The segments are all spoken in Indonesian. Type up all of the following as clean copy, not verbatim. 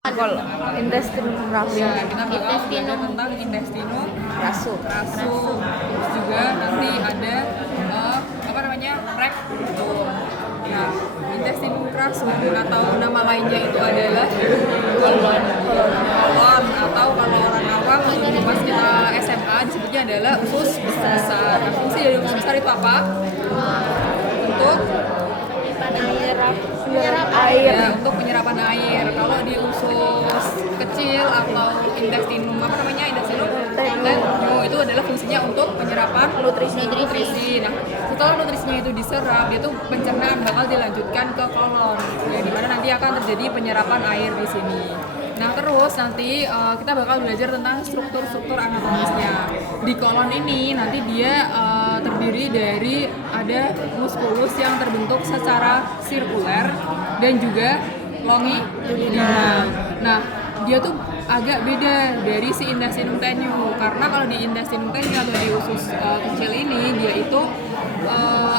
Kalau intestinum Ya, rasum, kita bakal belajar tentang intestinum rasum, rasum. Terus juga nanti ada rectum. Ya, intestinum rasum atau nama lainnya itu adalah kolon atau kalau orang awam pas kita SMA disebutnya adalah usus besar. Nah, fungsi dari usus besar itu apa? Untuk menyerap air. Ya, untuk penyerapan air. Kalau di usus kecil atau intestinum itu adalah fungsinya untuk penyerapan nutrisi. Nah, setelah nutrisinya itu diserap, dia tuh pencernaan bakal dilanjutkan ke kolon. Ya, di mana nanti akan terjadi penyerapan air di sini. Nah, terus nanti kita bakal belajar tentang struktur anatomisnya. Di kolon ini nanti dia terdiri dari ada muskulus yang terbentuk secara sirkuler dan juga longitudinal. Nah, dia tuh agak beda dari si intestinum tenue karena kalau di intestinum tenue atau di usus kecil ini dia itu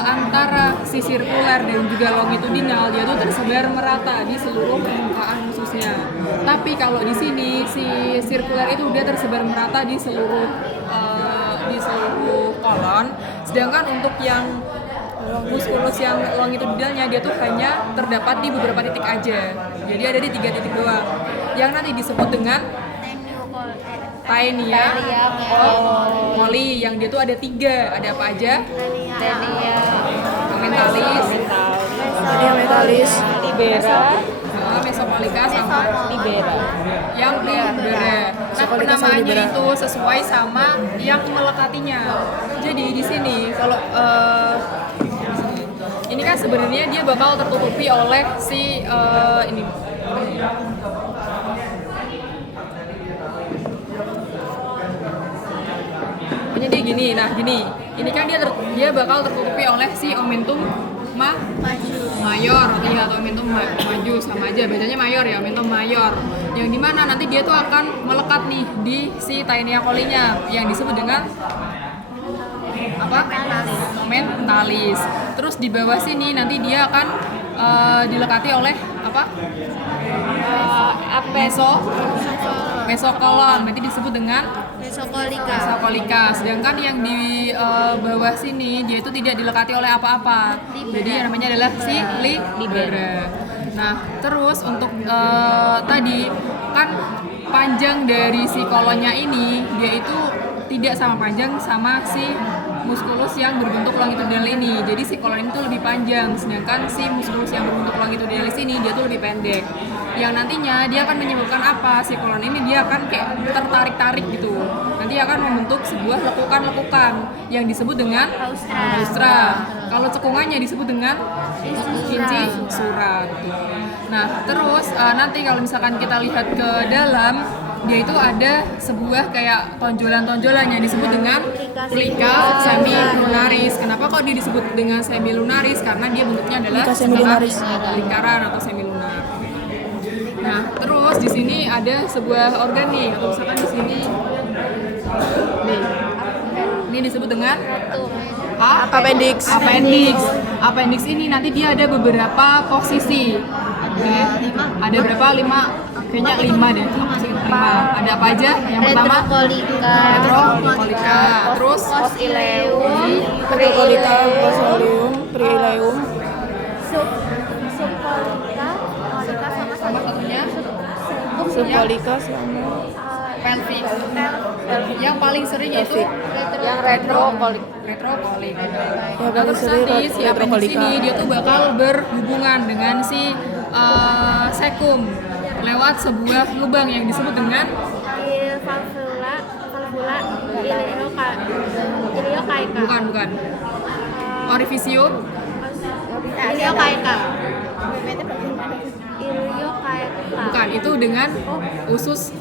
antara si sirkuler dan juga longitudinal dia tuh tersebar merata di seluruh permukaan ususnya. Tapi kalau di sini si sirkuler itu dia tersebar merata di seluruh kolon, sedangkan untuk yang muskulus yang longitudinalnya dia tuh hanya terdapat di beberapa titik aja. Jadi ada di 3 titik doang. Yang nanti disebut dengan taenia moli yang dia tuh ada 3. Ada apa aja? Mentalis, mesopolika sama libera. Yang libera. Nah, penamaannya itu sesuai sama yang melekatinya. Jadi di sini kalau ini kan sebenarnya dia bakal tertutupi oleh si ini. Pokoknya dia gini. Nah, gini. Ini kan dia bakal tertutupi oleh si omentum mayor atau omentum maju, sama aja bacanya mayor ya, omentum mayor. Yang dimana nanti dia tuh akan melekat nih di si taenia colinya yang disebut dengan mentalis. Terus di bawah sini nanti dia akan dilekati oleh mesokolon, nanti disebut dengan mesokolika. Sedangkan yang di bawah sini dia itu tidak dilekati oleh apa-apa. Jadi yang namanya adalah si libera. Nah, terus untuk tadi kan panjang dari si kolonnya ini dia itu tidak sama panjang sama si muskulus yang berbentuk longitudinal ini. Jadi si kolon ini tuh lebih panjang, sedangkan si muskulus yang berbentuk longitudinalis ini dia tuh lebih pendek. Yang nantinya dia akan menyebabkan apa? Si kolon ini dia akan kayak tertarik-tarik gitu. Nanti akan membentuk sebuah lekukan-lekukan yang disebut dengan haustra. Kalau cekungannya disebut dengan kinci sura. Nah, terus nanti kalau misalkan kita lihat ke dalam, dia itu ada sebuah kayak tonjolan-tonjolan yang disebut dengan plica semilunaris. Kenapa kok dia disebut dengan semilunaris? Karena dia bentuknya adalah lingkaran atau semilunar. Nah, terus di sini ada sebuah organ nih, atau misalkan di sini nih. Ini disebut dengan appendix. Appendix ini nanti dia ada beberapa posisi. Oke. Ada berapa? 5. Kayaknya 5 deh. 5. Ada apa aja? Yang pertama retrocolika. Terus Post ileum, Pre-ileum, sama satunya subcolika sama pelvic. Yang paling sering itu yang retrocolik. Nah, terus nanti si appendix ini dia tuh bakal berhubungan dengan si sekum lewat sebuah lubang yang disebut dengan bukan orifisium bukan, itu dengan usus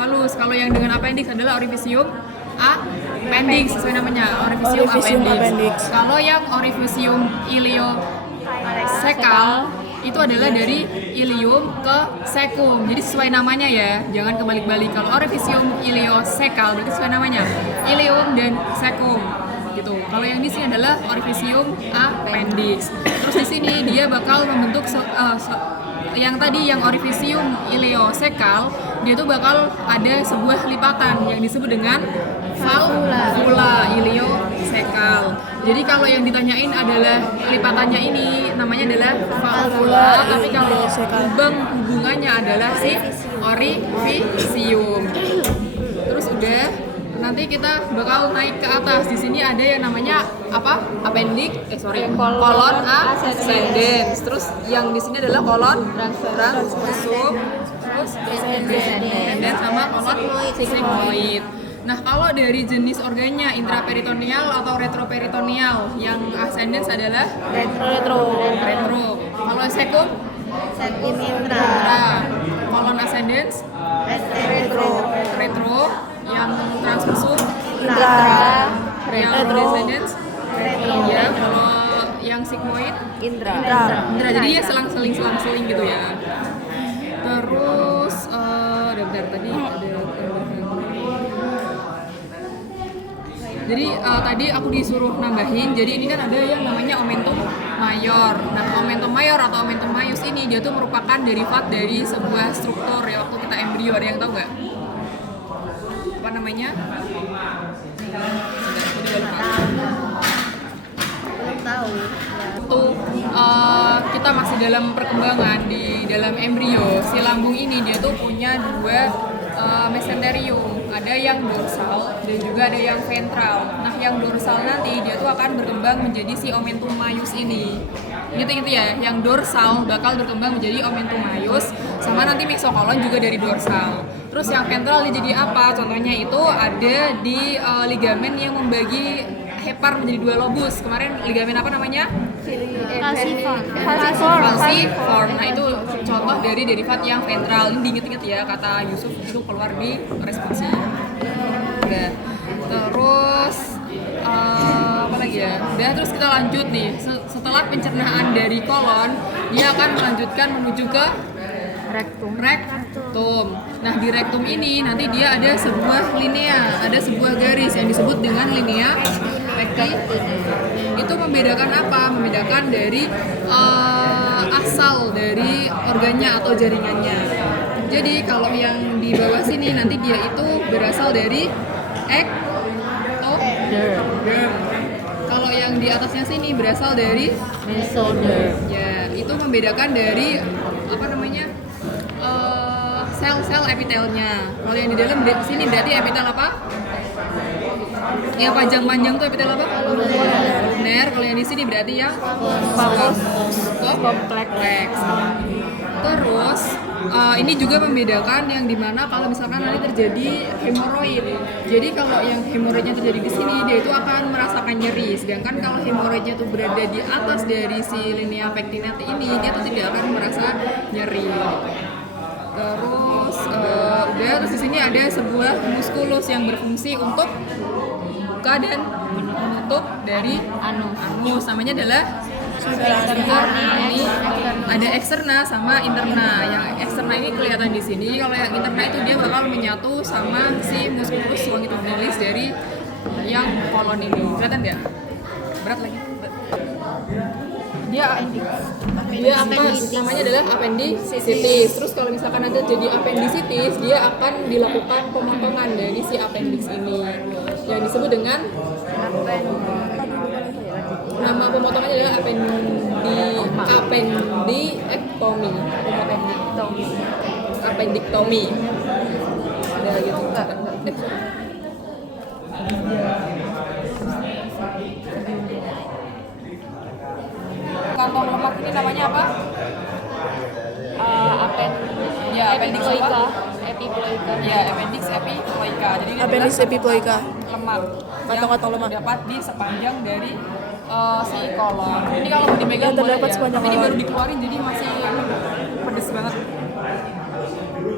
halus. Kalau yang dengan appendix adalah orifisium appendix, sesuai namanya orifisium appendix. Kalau yang orifisium iliosekal itu adalah dari ilium ke sekum. Jadi sesuai namanya ya, jangan kebalik-balik. Kalau orifisium iliosekal berarti sesuai namanya, ilium dan sekum gitu. Kalau yang di sini adalah orifisium appendix. Terus di sini dia bakal membentuk yang tadi yang orifisium ileosekal, dia tuh bakal ada sebuah lipatan yang disebut dengan valvula ileosekal. Jadi kalau yang ditanyain adalah lipatannya ini namanya adalah valvula, tapi kalau hubungannya adalah si orifisium. Terus udah, nanti kita bakal naik ke atas. Di sini ada yang namanya apa? Kolon ascendens. Terus yang di sini adalah kolon transversum, terus descendens sama kolon sigmoid. Nah, kalau dari jenis organnya intraperitoneal atau retroperitoneal, yang ascendens adalah retro. Kalau sekum intra. Kolon ascendens retro. Yang transversum intra. Yang descendens ya. Kalau yang sigmoid Indra. Jadi ya selang-seling gitu ya. Terus bentar tadi ada jadi tadi aku disuruh nambahin, jadi ini kan ada yang namanya omentum mayor. Nah, omentum mayor atau omentum maius ini dia tuh merupakan derivat dari sebuah struktur ya waktu kita embrio. Ada yang tahu nggak? Apa namanya? Aku juga lupa. Belum tahu. Waktu kita masih dalam perkembangan di dalam embrio, si lambung ini dia tuh punya dua mesenterium. Ada yang dorsal dan juga ada yang ventral. Nah, yang dorsal nanti dia tuh akan berkembang menjadi si omentum maius ini. Gitu ya, yang dorsal bakal berkembang menjadi omentum maius, sama nanti mesokolon juga dari dorsal. Terus yang ventral dia jadi apa? Contohnya itu ada di ligamen yang membagi hepar menjadi dua lobus. Kemarin ligamen apa namanya? Falciform. Nah, itu contoh dari derivat yang ventral. Ini diinget-inget ya, kata Yusuf itu keluar di responsi. Udah. Terus apa lagi ya? Udah, terus kita lanjut nih. Setelah pencernaan dari kolon, dia akan melanjutkan menuju ke rektum. Nah, di rektum ini nanti dia ada sebuah linea, ada sebuah garis yang disebut dengan linea pectine. Itu membedakan apa? Membedakan dari asal dari organnya atau jaringannya. Jadi kalau yang di bawah sini nanti dia itu berasal dari ectoderm. Kalau yang di atasnya sini berasal dari mesoderm. Ya, itu membedakan dari apa namanya? Sel-sel epitelnya. Kalau yang di dalam sini berarti epitel apa? Yang panjang-panjang tuh epitel apa? Lunar. Kalau yang di sini berarti yang kompleks. Terus ini juga membedakan yang dimana kalau misalkan nanti terjadi hemoroid. Jadi kalau yang hemoroidnya terjadi di sini, dia itu akan merasakan nyeri. Sedangkan kalau hemoroidnya itu berada di atas dari si linea pectinate ini, dia tuh tidak akan merasa nyeri. Terus terus di sini ada sebuah muskulus yang berfungsi untuk buka dan menutup dari anus. Namanya adalah ini ada eksterna sama interna. Yang eksterna ini kelihatan di sini. Kalau yang interna itu dia bakal menyatu sama si musculus longitudinalis dari yang kolon ini. Kelihatan nggak? Berat lagi. Dia namanya adalah appendicitis. Terus kalau misalkan nanti jadi appendicitis, dia akan dilakukan pemotongan dari si appendix ini yang disebut dengan nama pemotongannya adalah appendictomy. Ada gitu enggak? Kantong lemak ini namanya apa? Epiploika. Ya, appendix epiploika. Jadi ini Appendix epiploika. Lemak. Kantong-kantong lemak. Dapat di sepanjang dari si kolon. Ini kalau dipegang yang terdapat boleh ya. sepanjang Ini kolon. baru dikeluarin jadi masih pedes banget.